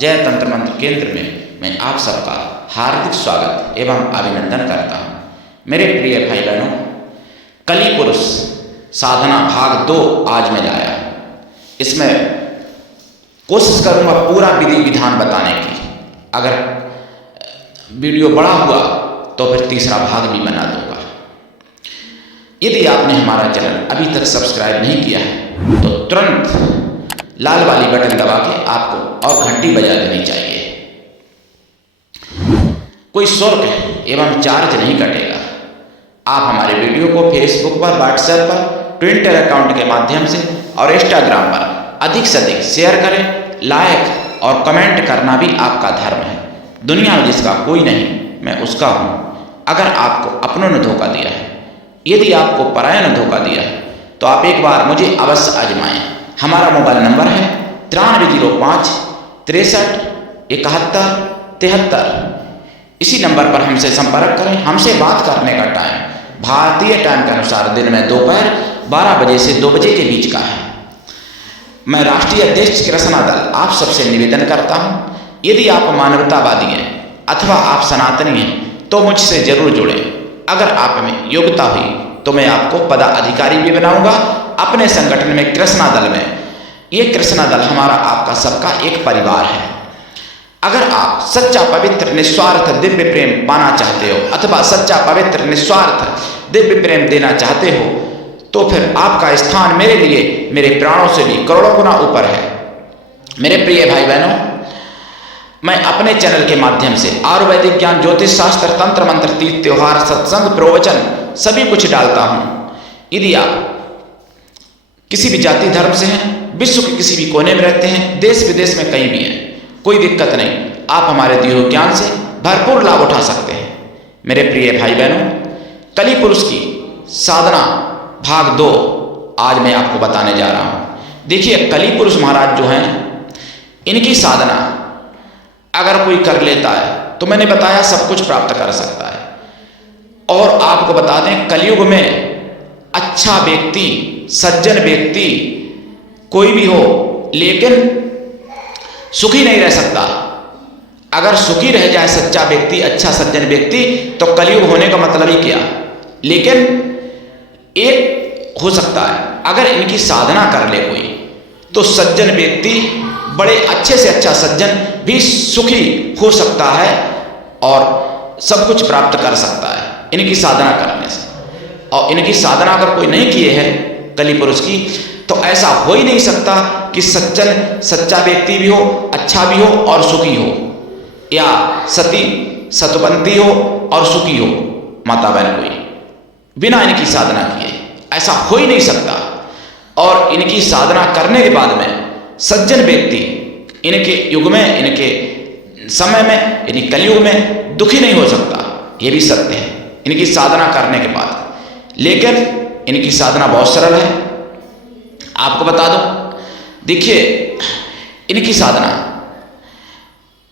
जय तंत्र मंत्र केंद्र में मैं आप सबका हार्दिक स्वागत एवं अभिनंदन करता हूँ। मेरे प्रिय भाई बहनों, कली पुरुष साधना भाग 2 आज मैं लाया। इसमें कोशिश करूँगा पूरा विधि विधान बताने की। अगर वीडियो बड़ा हुआ तो फिर तीसरा भाग भी बना दूंगा। यदि आपने हमारा चैनल अभी तक सब्सक्राइब नहीं किया है तो तुरंत लाल वाली बटन दबा के आपको और घंटी बजा देनी चाहिए। कोई शुल्क एवं चार्ज नहीं कटेगा। आप हमारे वीडियो को फेसबुक पर, व्हाट्सएप पर, ट्विटर अकाउंट के माध्यम से और इंस्टाग्राम पर अधिक से अधिक शेयर करें। लाइक और कमेंट करना भी आपका धर्म है। दुनिया में जिसका कोई नहीं, मैं उसका हूँ। अगर आपको अपनों ने धोखा दिया है, यदि आपको पराया ने धोखा दिया है, तो आप एक बार मुझे अवश्य आजमाएं। हमारा मोबाइल नंबर है 9305 63 71 73। इसी नंबर पर हमसे संपर्क करें। हमसे बात करने का टाइम भारतीय टाइम के अनुसार दिन में दोपहर 12 बजे से 2 बजे के बीच का है। मैं राष्ट्रीय अध्यक्ष कृष्णा दल आप सबसे निवेदन करता हूँ, यदि आप मानवतावादी हैं अथवा आप सनातनी हैं तो मुझसे जरूर जुड़ें। अगर आप में योग्यता हुई तो मैं आपको पदाधिकारी भी बनाऊंगा अपने संगठन में, कृष्णा दल में। ये कृष्णा दल हमारा आपका सबका एक परिवार है। अगर आप सच्चा पवित्र निस्वार्थ दिव्य प्रेम पाना चाहते हो अथवा सच्चा पवित्र निस्वार्थ दिव्य प्रेम देना चाहते हो तो फिर आपका स्थान मेरे लिए मेरे प्राणों से भी करोड़ों गुना ऊपर है। मेरे प्रिय भाई बहनों, मैं अपने चैनल के माध्यम से आयुर्वेदिक ज्ञान, ज्योतिष शास्त्र, तंत्र मंत्र, तीज त्योहार, सत्संग, प्रवचन सभी कुछ डालता हूँ। यदि आप किसी भी जाति धर्म से हैं, विश्व के किसी भी कोने में रहते हैं, देश विदेश में कहीं भी हैं, कोई दिक्कत नहीं। आप हमारे दिए हुए ज्ञान से भरपूर लाभ उठा सकते हैं। मेरे प्रिय भाई बहनों, कली पुरुष की साधना भाग 2 आज मैं आपको बताने जा रहा हूँ। देखिए, कली पुरुष महाराज जो हैं, इनकी साधना अगर कोई कर लेता है तो मैंने बताया सब कुछ प्राप्त कर सकता है। और आपको बता दें, कलयुग में अच्छा व्यक्ति, सज्जन व्यक्ति कोई भी हो, लेकिन सुखी नहीं रह सकता। अगर सुखी रह जाए सच्चा व्यक्ति, अच्छा सज्जन व्यक्ति, तो कलयुग होने का मतलब ही क्या। लेकिन एक हो सकता है, अगर इनकी साधना कर ले कोई, तो सज्जन व्यक्ति, बड़े अच्छे से अच्छा सज्जन भी सुखी हो सकता है और सब कुछ प्राप्त कर सकता है इनकी साधना करने से। और इनकी साधना अगर कोई नहीं किए है कली पुरुष की, तो ऐसा हो ही नहीं सकता कि सच्चा व्यक्ति भी हो, अच्छा भी हो और सुखी हो, या सती सतवंती हो और सुखी हो माता बहन कोई, बिना इनकी साधना किए। ऐसा हो ही नहीं सकता। और इनकी साधना करने के बाद में सज्जन व्यक्ति इनके युग में, इनके समय में, यानी कलयुग में दुखी नहीं हो सकता। ये भी सत्य है इनकी साधना करने के बाद। लेकिन इनकी साधना बहुत सरल है। आपको बता दूं, देखिए, इनकी साधना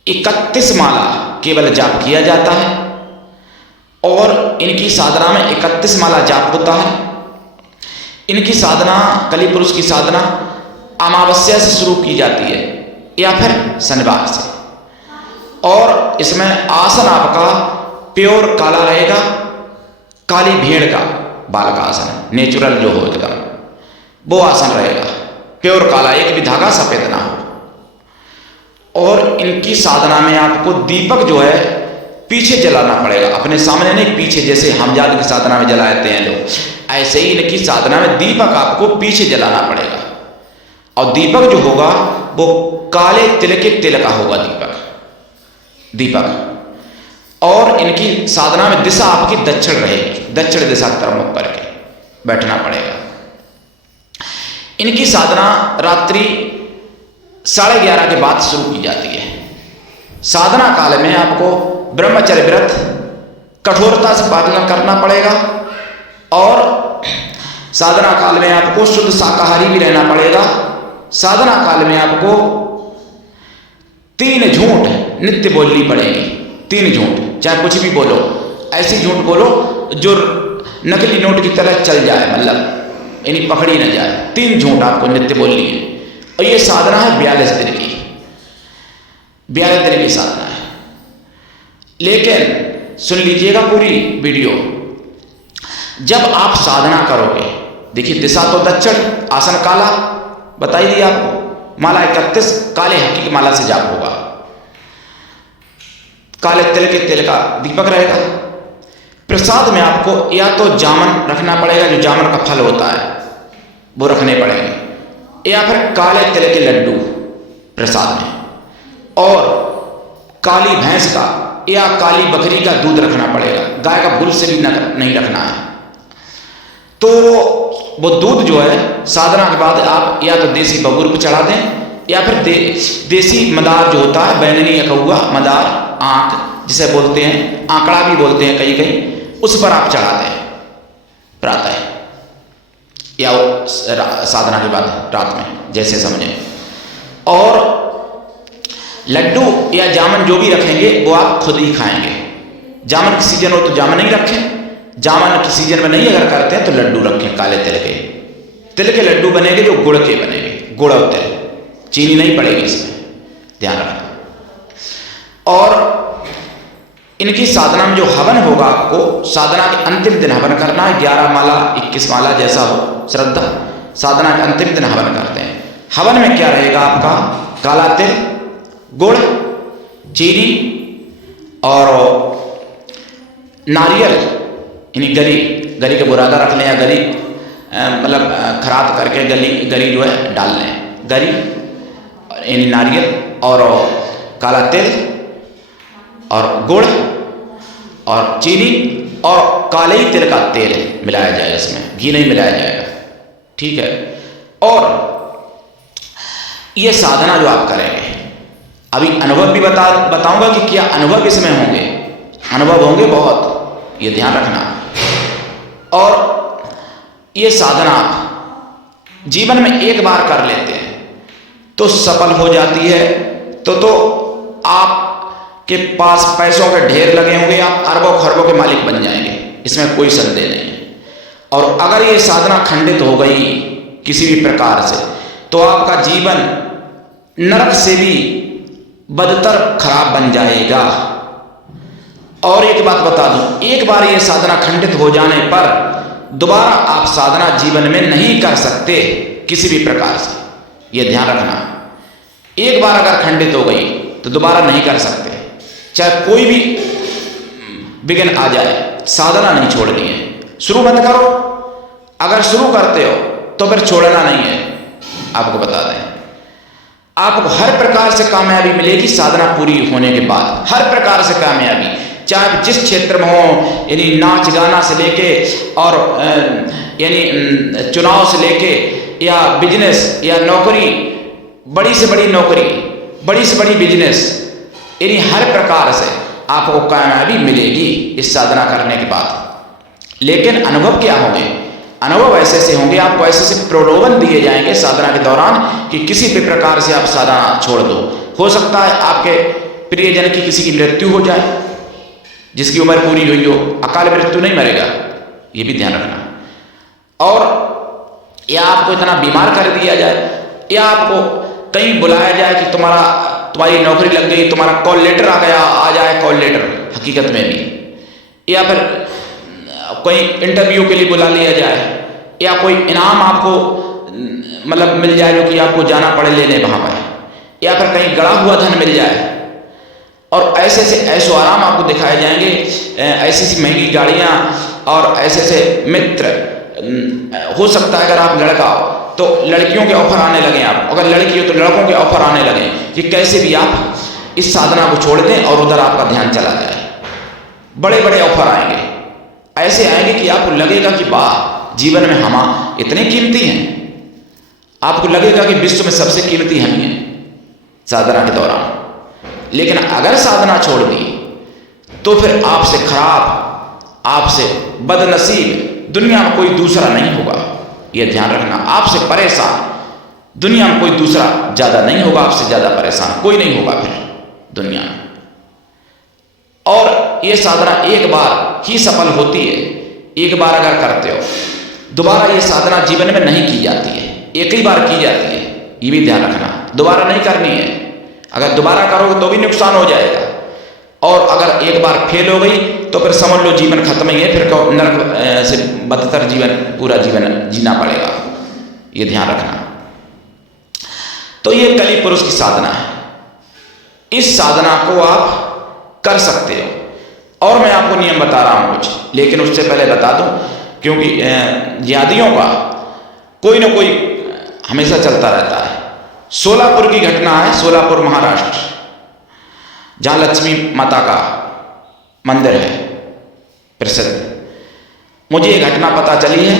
31 माला केवल जाप किया जाता है और इनकी साधना में 31 माला जाप होता है। इनकी साधना, कली पुरुष की साधना अमावस्या से शुरू की जाती है या फिर शनिवार से। और इसमें आसन आपका प्योर काला रहेगा, काली भेड़ का बाल का आसन, नेचुरल जो हो एकदम वो आसन रहेगा, प्योर काला, एक भी धागा सफेद ना हो। और इनकी साधना में आपको दीपक जो है पीछे जलाना पड़ेगा, अपने सामने नहीं, पीछे। जैसे हमजाद की साधना में जलाते हैं लोग, ऐसे ही इनकी साधना में दीपक आपको पीछे जलाना पड़ेगा। और दीपक जो होगा वो काले तिल के तिल का होगा दीपक। और इनकी साधना में दिशा आपकी दक्षिण रहेगी, दक्षिण दिशा की तरफ मुख करके बैठना पड़ेगा। इनकी साधना रात्रि 11:30 के बाद शुरू की जाती है। साधना काल में आपको ब्रह्मचर्य व्रत कठोरता से पालन करना पड़ेगा और साधना काल में आपको शुद्ध शाकाहारी भी रहना पड़ेगा। साधना काल में आपको 3 झूठ नित्य बोलनी पड़ेगी। 3 झूठ, चाहे कुछ भी बोलो, ऐसी झूठ बोलो जो नकली नोट की तरह चल जाए, मतलब यानी पकड़ी न जाए। 3 झूठ आपको नित्य बोलनी है। और ये साधना है 42 दिन की। 42 दिन की साधना है। लेकिन सुन लीजिएगा पूरी वीडियो। जब आप साधना करोगे, देखिए दिशा तो दक्षिण, आसन काला बताई दी आपको, माला 31 काले हक्की की माला से जाप होगा, काले तिल के तेल का दीपक रहेगा। प्रसाद में आपको या तो जामन रखना पड़ेगा, जो जामन का फल होता है वो रखने पड़ेंगे, या फिर काले तिल के लड्डू प्रसाद में, और काली भैंस का या काली बकरी का दूध रखना पड़ेगा, गाय का गुल से भी नहीं रखना है। तो वो दूध जो है साधना के बाद आप या तो देसी बबूर पर चढ़ा दें, या फिर देसी मदार जो होता है, बैंगनी अखुआ मदार, आंक जिसे बोलते हैं, आंकड़ा भी बोलते हैं कहीं कहीं, उस पर आप चढ़ा दें प्रातः या साधना के बाद रात में, जैसे समझें। और लड्डू या जामन जो भी रखेंगे वो आप खुद ही खाएंगे। जामन की सीजन हो तो जामन ही रखें, जामन की सीजन में नहीं अगर करते हैं तो लड्डू रखें, काले तिल के लड्डू बनेंगे जो गुड़ के बनेंगे, गुड़ और तिल, चीनी नहीं पड़ेगी इसमें, ध्यान रखना। और इनकी साधना में जो हवन होगा, आपको साधना के अंतिम दिन हवन करना है। 11 माला 21 माला जैसा हो श्रद्धा, साधना के अंतिम दिन हवन करते हैं। हवन में क्या रहेगा आपका? काला तिल, गुड़, चीनी और नारियल, यानी गरी के बुरादा रख लें, या गरी मतलब खराब करके गरी जो है डाल लें, गरी यानी नारियल और काला तिल और गुड़ और चीनी और काले ही तिल का तेल मिलाया जाएगा, इसमें घी नहीं मिलाया जाएगा, ठीक है। और ये साधना जो आप करेंगे, अभी अनुभव भी बताऊंगा कि क्या अनुभव इसमें होंगे, अनुभव होंगे बहुत, ये ध्यान रखना। और ये साधना जीवन में एक बार कर लेते हैं तो सफल हो जाती है। तो आपके पास पैसों के ढेर लगे होंगे, आप अरबों खरबों के मालिक बन जाएंगे, इसमें कोई संदेह नहीं है। और अगर ये साधना खंडित हो गई किसी भी प्रकार से, तो आपका जीवन नरक से भी बदतर खराब बन जाएगा। और एक बात बता दूं, एक बार ये साधना खंडित हो जाने पर दोबारा आप साधना जीवन में नहीं कर सकते किसी भी प्रकार से, ये ध्यान रखना। एक बार अगर खंडित हो गई तो दोबारा नहीं कर सकते, चाहे कोई भी विघ्न आ जाए, साधना नहीं छोड़नी है। शुरू मत करो, अगर शुरू करते हो तो फिर छोड़ना नहीं है। आपको बता दें, आपको हर प्रकार से कामयाबी मिलेगी साधना पूरी होने के बाद, हर प्रकार से कामयाबी, चाहे जिस क्षेत्र में हो, यानी नाच गाना से लेके और यानी चुनाव से लेके, या बिजनेस या नौकरी, बड़ी से बड़ी नौकरी, बड़ी से बड़ी बिजनेस, यानी हर प्रकार से आपको कामयाबी मिलेगी इस साधना करने के बाद। लेकिन अनुभव क्या होंगे? अनुभव ऐसे से होंगे, आपको ऐसे से प्रलोभन दिए जाएंगे साधना के दौरान कि किसी भी प्रकार से आप साधना छोड़ दो। हो सकता है आपके प्रियजन की किसी की मृत्यु हो जाए, जिसकी उम्र पूरी हुई हो, अकाल मृत्यु नहीं मरेगा, ये भी ध्यान रखना। और या आपको इतना बीमार कर दिया जाए, या आपको कहीं बुलाया जाए कि तुम्हारी नौकरी लग गई, तुम्हारा कॉल लेटर आ जाए कॉल लेटर हकीकत में भी, या फिर कोई इंटरव्यू के लिए बुला लिया जाए, या कोई इनाम आपको मतलब मिल जाए जो कि आपको जाना पड़े लेने वहाँ पर, या फिर कहीं गड़ा हुआ धन मिल जाए, और ऐसे से ऐशो आराम आपको दिखाए जाएंगे, ऐसी सी महंगी गाड़ियाँ और ऐसे से मित्र। हो सकता है अगर आप लड़का हो तो लड़कियों के ऑफर आने लगे, आप अगर लड़की हो तो लड़कों के ऑफर आने लगे कि कैसे भी आप इस साधना को छोड़ दें और उधर आपका ध्यान चला जाए। बड़े बड़े ऑफर आएंगे, ऐसे आएंगे कि आपको लगेगा कि वाह, जीवन में हम इतने कीमती हैं। आपको लगेगा कि विश्व में सबसे कीमती हम ही हैं साधना के दौरान। लेकिन अगर साधना छोड़ दी तो फिर आपसे खराब, आपसे बदनसीब दुनिया में कोई दूसरा नहीं होगा, यह ध्यान रखना। आपसे परेशान दुनिया में कोई दूसरा ज्यादा नहीं होगा, आपसे ज्यादा परेशान कोई नहीं होगा फिर दुनिया में। और यह साधना एक बार ही सफल होती है, एक बार अगर करते हो, दोबारा यह साधना जीवन में नहीं की जाती है, एक ही बार की जाती है, ये भी ध्यान रखना, दोबारा नहीं करनी है। अगर दोबारा करोगे तो भी नुकसान हो जाएगा, और अगर एक बार फेल हो गई तो फिर समझ लो जीवन खत्म ही है, फिर नरक से बदतर जीवन, पूरा जीवन जीना पड़ेगा। ये ध्यान रखना। तो ये कली पुरुष की साधना है। इस साधना को आप कर सकते हो, और मैं आपको नियम बता रहा हूं कुछ, लेकिन उससे पहले बता दूं, क्योंकि जिहादियों का कोई ना कोई हमेशा चलता रहता है। सोलापुर की घटना है, सोलापुर महाराष्ट्र, जहां लक्ष्मी माता का मंदिर है प्रसिद्ध। मुझे ये घटना पता चली है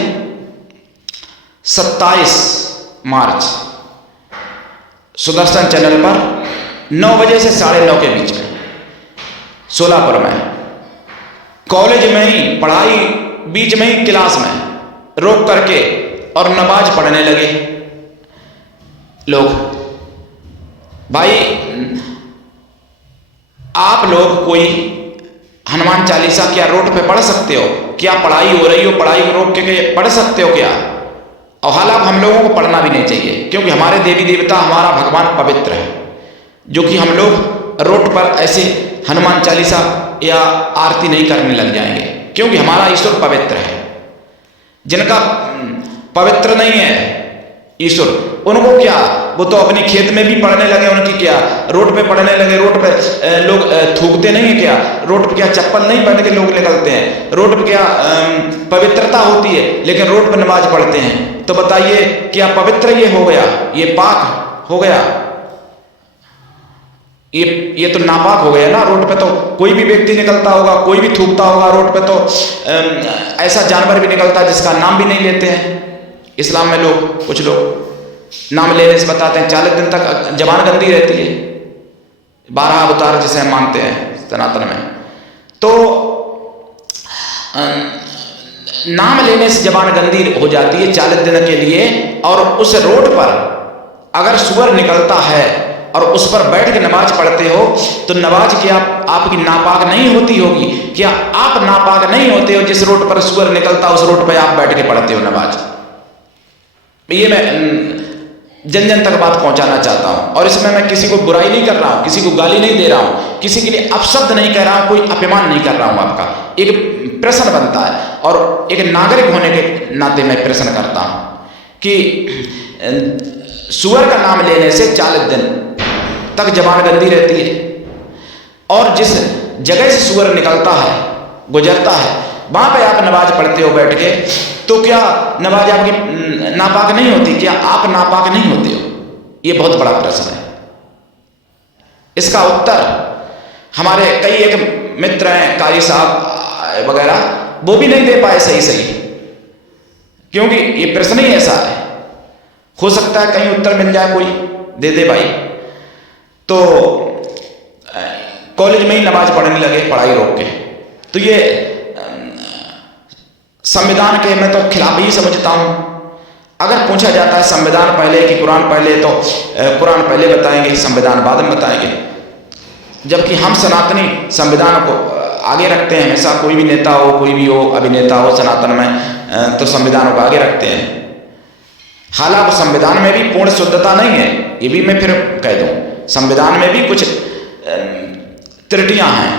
27 मार्च सुदर्शन चैनल पर 9 बजे से 9:30 के बीच में सोलापुर में कॉलेज में ही पढ़ाई, बीच में ही क्लास में रोक करके और नमाज पढ़ने लगे लोग। भाई आप लोग कोई हनुमान चालीसा क्या रोड पे पढ़ सकते हो? क्या पढ़ाई हो रही हो, पढ़ाई रोक के पढ़ सकते हो क्या? और हालांकि हम लोगों को पढ़ना भी नहीं चाहिए, क्योंकि हमारे देवी देवता, हमारा भगवान पवित्र है, जो कि हम लोग रोड पर ऐसे हनुमान चालीसा या आरती नहीं करने लग जाएंगे, क्योंकि हमारा ईश्वर पवित्र है। जिनका पवित्र नहीं है ईश्वर, उनको क्या, वो तो अपनी खेत में भी पढ़ने लगे, उनकी क्या, रोड पे पढ़ने लगे। रोड पे लोग थूकते नहीं है क्या? रोड पे क्या चप्पल नहीं पहन के लोग निकलते हैं? रोड पे क्या पवित्रता होती है, लेकिन रोड पे नमाज पढ़ते हैं। तो बताइए क्या पवित्र ये हो गया? ये पाक हो गया? ये तो नापाक हो गया ना। रोड पे तो कोई भी व्यक्ति निकलता होगा, कोई भी थूकता होगा रोड पे, तो ऐसा जानवर भी निकलता है जिसका नाम भी नहीं लेते हैं। इस्लाम में लोग, कुछ लोग नाम लेने से बताते हैं 40 दिन तक जबान गंदी रहती है, 12 अवतार जिसे हम मानते हैं सनातन में। तो नाम लेने से जबान गंदी हो जाती है 40 दिन के लिए। और उस रोड पर अगर सुअर निकलता है और उस पर बैठ के नमाज पढ़ते हो, तो नमाज क्या आपकी नापाक नहीं होती होगी? क्या आप नापाक नहीं होते हो? जिस रोड पर सुअर निकलता उस रोड पर आप बैठ के पढ़ते हो नमाज। ये मैं जन जन तक बात पहुंचाना चाहता हूं, और इसमें मैं किसी को बुराई नहीं कर रहा हूं, किसी को गाली नहीं दे रहा हूं, किसी के लिए अपशब्द नहीं कह रहा हूं, कोई अपमान नहीं कर रहा हूं। आपका एक प्रश्न बनता है, और एक नागरिक होने के नाते मैं प्रश्न करता हूं कि सुअर का नाम लेने से 40 दिन तक जबान गंदी रहती है, और जिस जगह से सुअर निकलता है, गुजरता है, वहां पे आप नमाज पढ़ते हो बैठ के, तो क्या नमाज आपकी नापाक नहीं होती? क्या आप नापाक नहीं होते हो? ये बहुत बड़ा प्रश्न है। इसका उत्तर हमारे कई एक मित्र हैं, कारी साहब वगैरह, वो भी नहीं दे पाए सही, क्योंकि ये प्रश्न ही ऐसा है। हो सकता है कहीं उत्तर मिल जाए, कोई दे दे भाई। तो कॉलेज में ही नमाज पढ़ने लगे पढ़ाई रोक के। तो ये संविधान के मैं तो खिलाफ ही समझता हूं। अगर पूछा जाता है संविधान पहले कि कुरान पहले, तो कुरान पहले बताएंगे, संविधान बाद में बताएंगे। जबकि हम सनातनी संविधान को आगे रखते हैं हमेशा। कोई भी नेता हो, कोई भी हो, अभिनेता हो सनातन में, तो संविधान को आगे रखते हैं। हालांकि संविधान में भी पूर्ण शुद्धता नहीं है, ये भी मैं फिर कह दूं। संविधान में भी कुछ त्रुटियां हैं,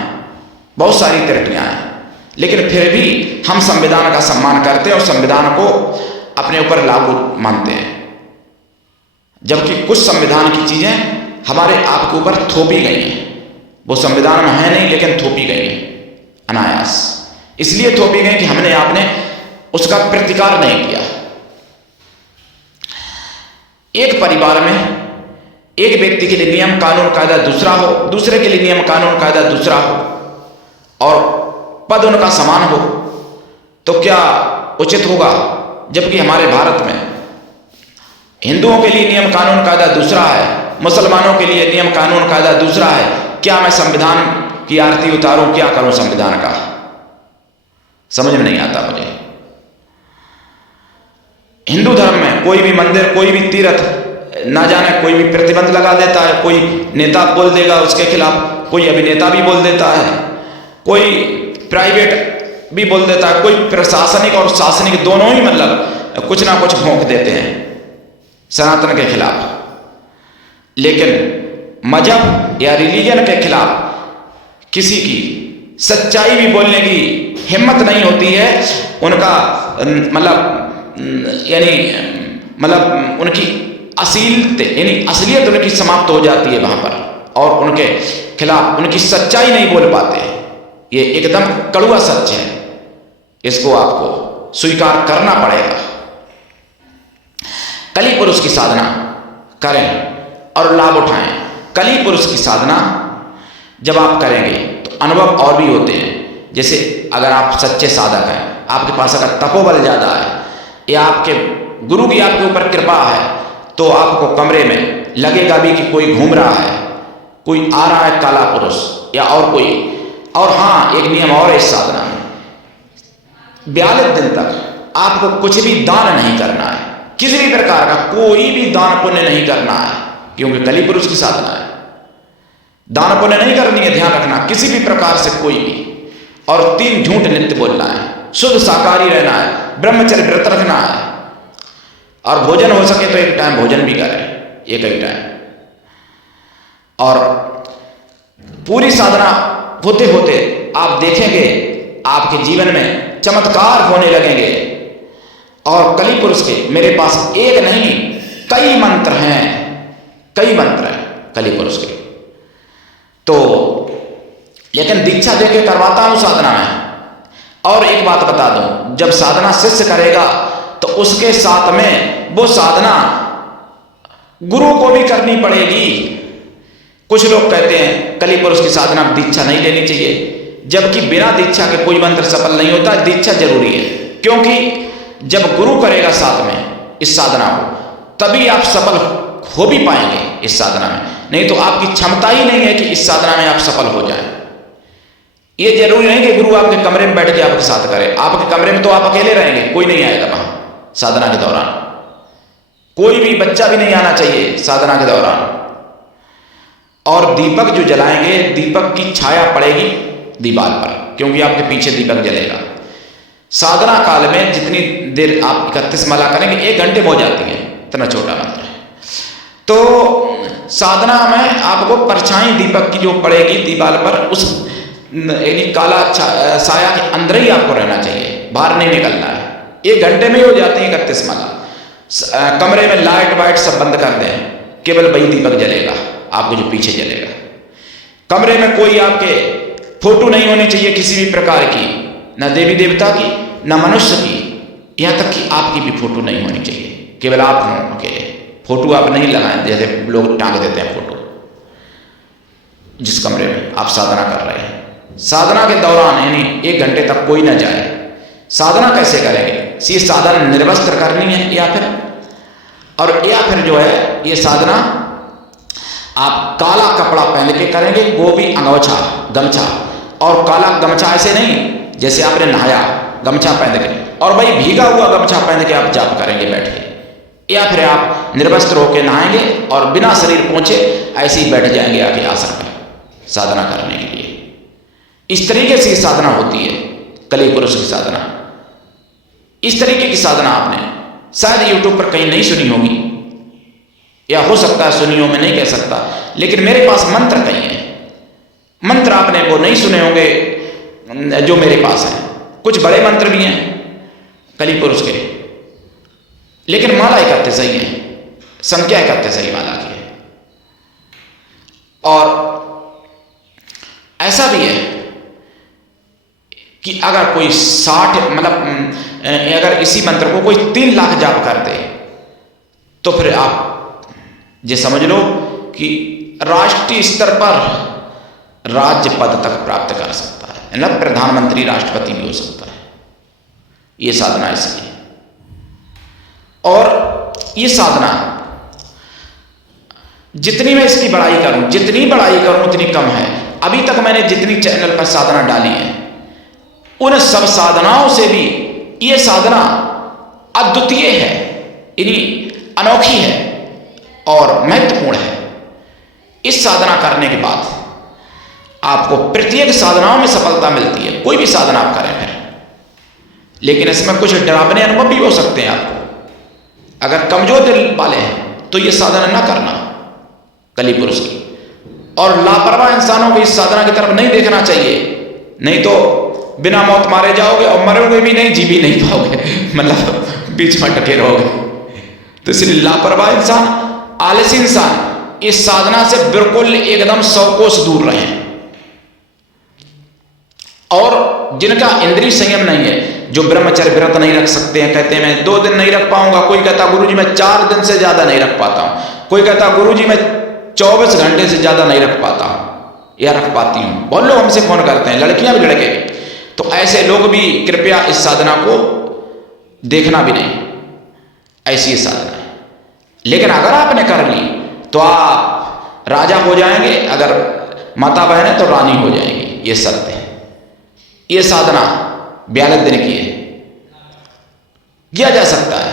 बहुत सारी त्रुटियां हैं, लेकिन फिर भी हम संविधान का सम्मान करते हैं और संविधान को अपने ऊपर लागू मानते हैं। जबकि कुछ संविधान की चीजें हमारे आप के ऊपर थोपी गई हैं, वो संविधान में है नहीं, लेकिन थोपी गई हैं अनायास। इसलिए थोपी गई कि हमने आपने उसका प्रतिकार नहीं किया। एक परिवार में एक व्यक्ति के लिए नियम कानून कायदा दूसरा हो, दूसरे के लिए नियम कानून कायदा दूसरा हो, और पद उनका समान हो, तो क्या उचित होगा? जबकि हमारे भारत में हिंदुओं के लिए नियम कानून कायदा दूसरा है, मुसलमानों के लिए नियम कानून कायदा दूसरा है। क्या मैं संविधान की आरती उतारूं? क्या करूं संविधान का? समझ में नहीं आता मुझे। हिंदू धर्म में कोई भी मंदिर, कोई भी तीर्थ, ना जाने कोई भी प्रतिबंध लगा देता है। कोई नेता बोल देगा उसके खिलाफ, कोई अभिनेता भी बोल देता है, कोई प्राइवेट भी बोल देता है, कोई प्रशासनिक और शासनिक दोनों ही मतलब कुछ ना कुछ भोंक देते हैं सनातन के खिलाफ। लेकिन मजहब या रिलीजन के खिलाफ किसी की सच्चाई भी बोलने की हिम्मत नहीं होती है। उनका उनकी असलियत उनकी समाप्त हो जाती है वहां पर, और उनके खिलाफ उनकी सच्चाई नहीं बोल पाते। ये एकदम कड़वा सच है, इसको आपको स्वीकार करना पड़ेगा। कली पुरुष की साधना करें और लाभ उठाएं। कली पुरुष की साधना जब आप करेंगे तो अनुभव और भी होते हैं। जैसे अगर आप सच्चे साधक हैं, आपके पास अगर तपोबल ज़्यादा है या आपके गुरु की आपके ऊपर कृपा है, तो आपको कमरे में लगेगा भी कि कोई घूम रहा है, कोई आ रहा है काला पुरुष या और कोई। और हाँ, एक नियम और इस साधना में, 42 दिन तक आपको कुछ भी दान नहीं करना है, किसी भी प्रकार का कोई भी दान पुण्य नहीं करना है, क्योंकि कली पुरुष की साधना है। दान पुण्य नहीं करनी है, ध्यान रखना, किसी भी प्रकार से कोई भी। और 3 झूठ नित्य बोलना है, शुद्ध शाकाहारी रहना है, ब्रह्मचर्य व्रत रखना है, और भोजन हो सके तो एक टाइम भोजन भी करें, एक ही टाइम। और पूरी साधना होते होते आप देखेंगे आपके जीवन में चमत्कार होने लगेंगे। और कली पुरुष के मेरे पास एक नहीं कई मंत्र हैं, कई मंत्र हैं कली पुरुष के। तो लेकिन दीक्षा देके करवाता हूं साधना में। और एक बात बता दूं, जब साधना शिष्य करेगा तो उसके साथ में वो साधना गुरु को भी करनी पड़ेगी। कुछ लोग कहते हैं कली पुरुष की साधना में दीक्षा नहीं लेनी चाहिए, जबकि बिना दीक्षा के कोई मंत्र सफल नहीं होता। दीक्षा जरूरी है, क्योंकि जब गुरु करेगा साथ में इस साधना को, तभी आप सफल हो भी पाएंगे इस साधना में। नहीं तो आपकी क्षमता ही नहीं है कि इस साधना में आप सफल हो जाएं। ये जरूरी नहीं कि गुरु आपके कमरे में बैठ के आपके साथ करे। आपके कमरे में तो आप अकेले रहेंगे, कोई नहीं आएगा वहां साधना के दौरान। कोई भी बच्चा भी नहीं आना चाहिए साधना के दौरान। और दीपक जो जलाएंगे, दीपक की छाया पड़ेगी दीवार पर, क्योंकि आपके पीछे दीपक जलेगा। साधना काल में जितनी देर आप 31 माला करेंगे, 1 घंटे में हो जाती है, इतना छोटा मंत्र है। तो साधना में आपको परछाई दीपक की जो पड़ेगी दीवार पर, उस यानी काला साया के अंदर ही आपको रहना चाहिए, बाहर नहीं निकलना है। 1 घंटे में ही हो जाती है 31 माला। कमरे में लाइट वाइट सब बंद कर दें, केवल वही दीपक जलेगा आपको जो पीछे जलेगा। कमरे में कोई आपके फोटो नहीं होनी चाहिए किसी भी प्रकार की, न देवी देवता की न मनुष्य की, यहां तक कि आपकी भी फोटो नहीं होनी चाहिए, केवल आप हों अकेले। फोटो आप नहीं लगाएं, जैसे लोग टांग देते हैं फोटो जिस कमरे में आप साधना कर रहे हैं। साधना के दौरान यानी 1 घंटे तक कोई ना जाए। साधना कैसे करेंगे? ये साधना निर्वस्त्र करनी है या फिर जो है ये साधना आप काला कपड़ा पहन के करेंगे, वो भी अंगोछा गमछा। और काला गमछा ऐसे नहीं जैसे आपने नहाया गमछा पहन के, और भाई भीगा हुआ गमछा पहन के आप जाप करेंगे बैठ के, या फिर आप निर्वस्त्र होकर नहाएंगे और बिना शरीर पहुंचे ऐसे ही बैठ जाएंगे आके आसन में साधना करने के लिए। इस तरीके से साधना होती है कली पुरुष की साधना। इस तरीके की साधना आपने शायद यूट्यूब पर कहीं नहीं सुनी होगी, या हो सकता है सुनी हो, मैं नहीं कह सकता, लेकिन मेरे पास मंत्र कई हैं। मंत्र आपने वो नहीं सुने होंगे जो मेरे पास हैं। कुछ बड़े मंत्र भी हैं कली पुरुष के, लेकिन माला 31 सही है, संख्या 31 सही माला की है। और ऐसा भी है कि अगर कोई 60 अगर इसी मंत्र को कोई 3 लाख जाप कर दे, तो फिर आप ये समझ लो कि राष्ट्रीय स्तर पर राज्य पद तक प्राप्त कर सकता है, न प्रधानमंत्री राष्ट्रपति भी हो सकता है। ये साधना ऐसी है। और ये साधना जितनी मैं इसकी बड़ाई करूं उतनी कम है। अभी तक मैंने जितनी चैनल पर साधना डाली है, उन सब साधनाओं से भी ये साधना अद्वितीय है, यानी अनोखी है और महत्वपूर्ण है। इस साधना करने के बाद आपको प्रत्येक साधनाओं में सफलता मिलती है, कोई भी साधना आप करें फिर। लेकिन इसमें कुछ डरावने अनुभव भी हो सकते हैं आपको। अगर कमजोर दिल वाले हैं तो ये साधना ना करना कली पुरुष की। और लापरवाह इंसानों को इस साधना की तरफ नहीं देखना चाहिए, नहीं तो बिना मौत मारे जाओगे और मरोगे भी नहीं, जी भी नहीं पाओगे, मतलब बीच में अटके रहोगे। तो इसलिए लापरवाह इंसान, आलसी इंसान इस साधना से बिल्कुल एकदम 100 कोस दूर रहें। और जिनका इंद्रिय संयम नहीं है, जो ब्रह्मचर्य व्रत नहीं रख सकते हैं, कहते हैं मैं 2 दिन नहीं रख पाऊंगा, कोई कहता गुरुजी मैं 4 दिन से ज्यादा नहीं रख पाता हूं, कोई कहता गुरुजी मैं 24 घंटे से ज्यादा नहीं रख पाता हूं या रख पाती हूं। बहुत लोग हमसे फोन करते हैं, लड़कियां भी लड़के भी। तो ऐसे लोग भी कृपया इस साधना को देखना भी नहीं, ऐसी साधना है। लेकिन अगर आपने कर ली तो आप राजा हो जाएंगे, अगर माता बहन है तो रानी हो जाएंगी, ये शर्त है। ये साधना 42 दिन की है, किया जा सकता है,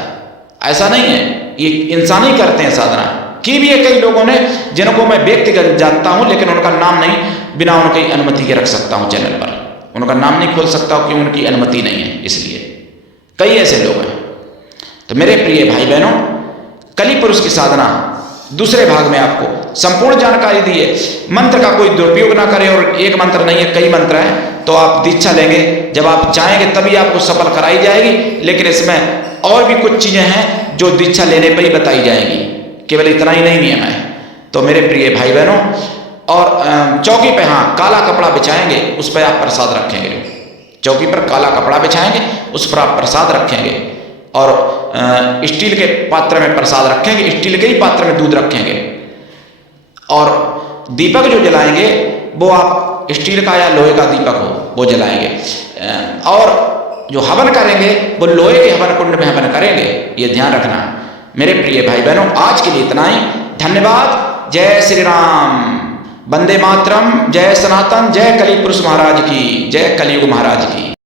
ऐसा नहीं है, ये इंसान ही करते हैं साधना की भी है। कई लोगों ने, जिनको मैं व्यक्तिगत जानता हूं, लेकिन उनका नाम नहीं, बिना उनकी अनुमति के रख सकता हूं चैनल पर, उनका नाम नहीं खोल सकता क्योंकि उनकी अनुमति नहीं है, इसलिए कई ऐसे लोग हैं। तो मेरे प्रिय भाई बहनों, कली पुरुष की साधना दूसरे भाग में आपको संपूर्ण जानकारी दी है। मंत्र का कोई दुरुपयोग ना करें, और एक मंत्र नहीं है, कई मंत्र हैं। तो आप दीक्षा लेंगे, जब आप चाहेंगे तभी आपको सफल कराई जाएगी, लेकिन इसमें और भी कुछ चीजें हैं जो दीक्षा लेने पर ही बताई जाएंगी, केवल इतना ही नहीं नियम है। तो मेरे प्रिय भाई बहनों, और चौकी पे हाँ काला कपड़ा बिछाएंगे, उस पर आप प्रसाद रखेंगे। चौकी पर काला कपड़ा बिछाएंगे, उस पर आप प्रसाद रखेंगे, और स्टील के पात्र में प्रसाद रखेंगे, स्टील के ही पात्र में दूध रखेंगे। और दीपक जो जलाएंगे वो आप स्टील का या लोहे का दीपक हो वो जलाएंगे। और जो हवन करेंगे वो लोहे के हवन कुंड में हवन करेंगे, ये ध्यान रखना। मेरे प्रिय भाई बहनों, आज के लिए इतना ही। धन्यवाद। जय श्री राम, वंदे मातरम, जय सनातन, जय कली पुरुष महाराज की, जय कलयुग महाराज की।